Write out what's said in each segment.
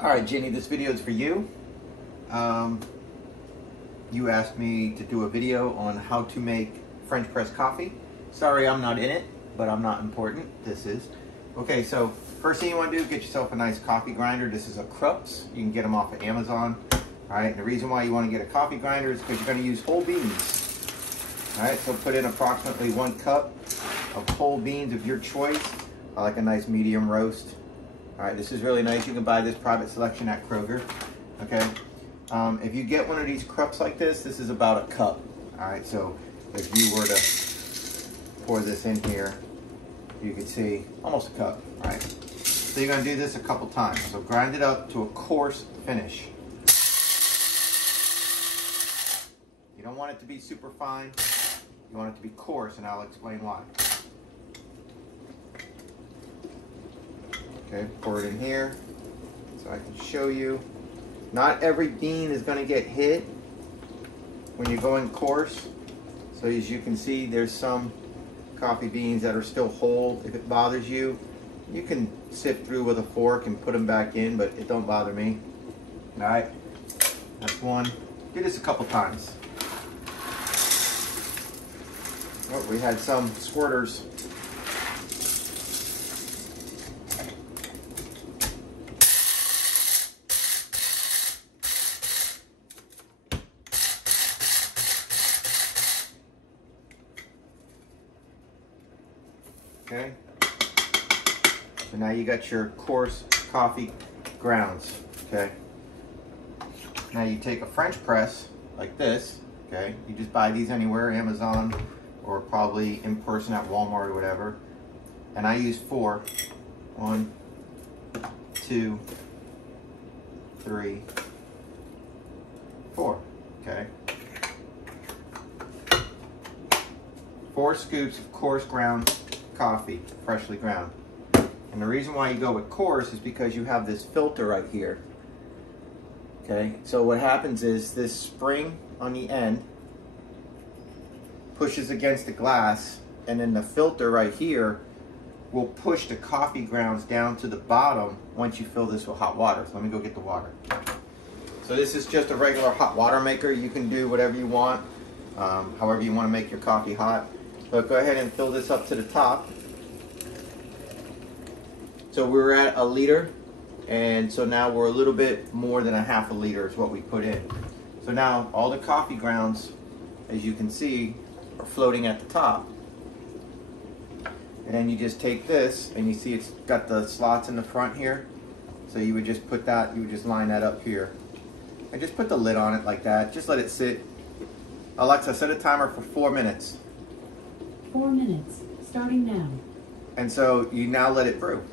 All right, Jenny, this video is for you. You asked me to do a video on how to make French press coffee. Sorry, I'm not in it, but I'm not important. This is. Okay, so first thing you want to do, get yourself a nice coffee grinder. This is a Krups. You can get them off of Amazon. All right, and the reason why you want to get a coffee grinder is because you're going to use whole beans. All right, so put in approximately 1 cup of whole beans of your choice. I like a nice medium roast. All right, this is really nice. You can buy this private selection at Kroger, okay? If you get one of these Krups like this is about a cup. All right, so if you were to pour this in here, you can see almost a cup, all right? So you're gonna do this a couple times. So grind it up to a coarse finish. You don't want it to be super fine. You want it to be coarse, and I'll explain why. Okay, pour it in here so I can show you. Not every bean is going to get hit when you're going coarse. So as you can see, there's some coffee beans that are still whole. If it bothers you, you can sift through with a fork and put them back in, but it don't bother me. All right, that's one. Do this a couple times. Oh, we had some squirters. Okay, so now you got your coarse coffee grounds, okay? Now you take a French press like this, okay? You just buy these anywhere, Amazon, or probably in person at Walmart or whatever. And I use 4. 1, 2, 3, 4, okay? 4 scoops of coarse ground coffee, freshly ground. And the reason why you go with coarse is because you have this filter right here. Okay, so what happens is this spring on the end pushes against the glass, and then the filter right here will push the coffee grounds down to the bottom once you fill this with hot water. So let me go get the water. So this is just a regular hot water maker. You can do whatever you want, however you want to make your coffee hot. So go ahead and fill this up to the top. So we're at 1 liter, and so now we're a little bit more than a half a liter is what we put in. So now all the coffee grounds, as you can see, are floating at the top. And then you just take this, and you see it's got the slots in the front here. So you would just put that, you would just line that up here. And just put the lid on it like that. Just let it sit. Alexa, set a timer for 4 minutes. 4 minutes, starting now. And so you now let it brew.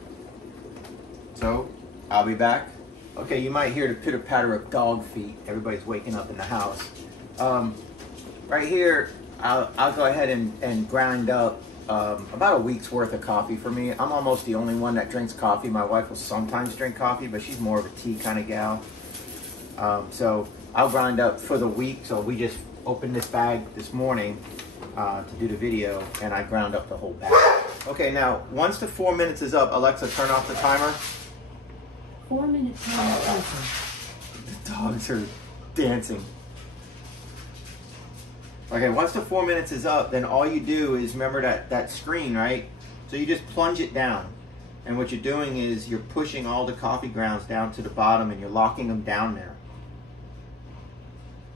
So I'll be back. Okay, you might hear the pitter patter of dog feet. Everybody's waking up in the house. Right here, I'll go ahead and grind up about a week's worth of coffee for me. I'm almost the only one that drinks coffee. My wife will sometimes drink coffee, but she's more of a tea kind of gal. So I'll grind up for the week. So we just opened this bag this morning to do the video, and I ground up the whole bag. Okay, now once the 4 minutes is up, Alexa, turn off the timer. 4 minute timer open. The dogs are dancing. Okay, once the 4 minutes is up, then all you do is remember that screen, right? So you just plunge it down. And what you're doing is you're pushing all the coffee grounds down to the bottom, and you're locking them down there.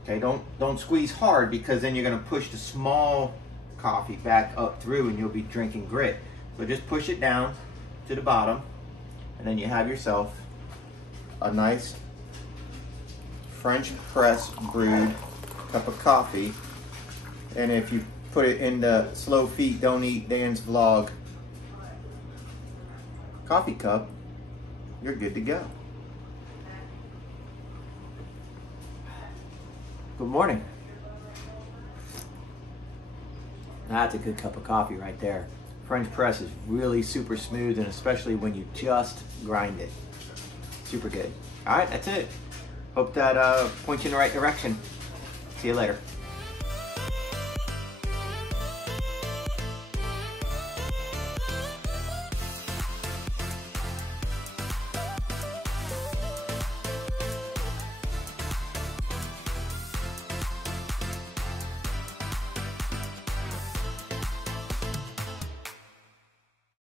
Okay, don't squeeze hard, because then you're gonna push the small coffee back up through and you'll be drinking grit. So just push it down to the bottom, and then you have yourself a nice French press brewed cup of coffee. And if you put it in the Slow Feet Don't Eat Dan's Vlog coffee cup, you're good to go. Good morning. That's a good cup of coffee right there. French press is really super smooth, and especially when you just grind it. Super good. All right, that's it. Hope that points you in the right direction. See you later.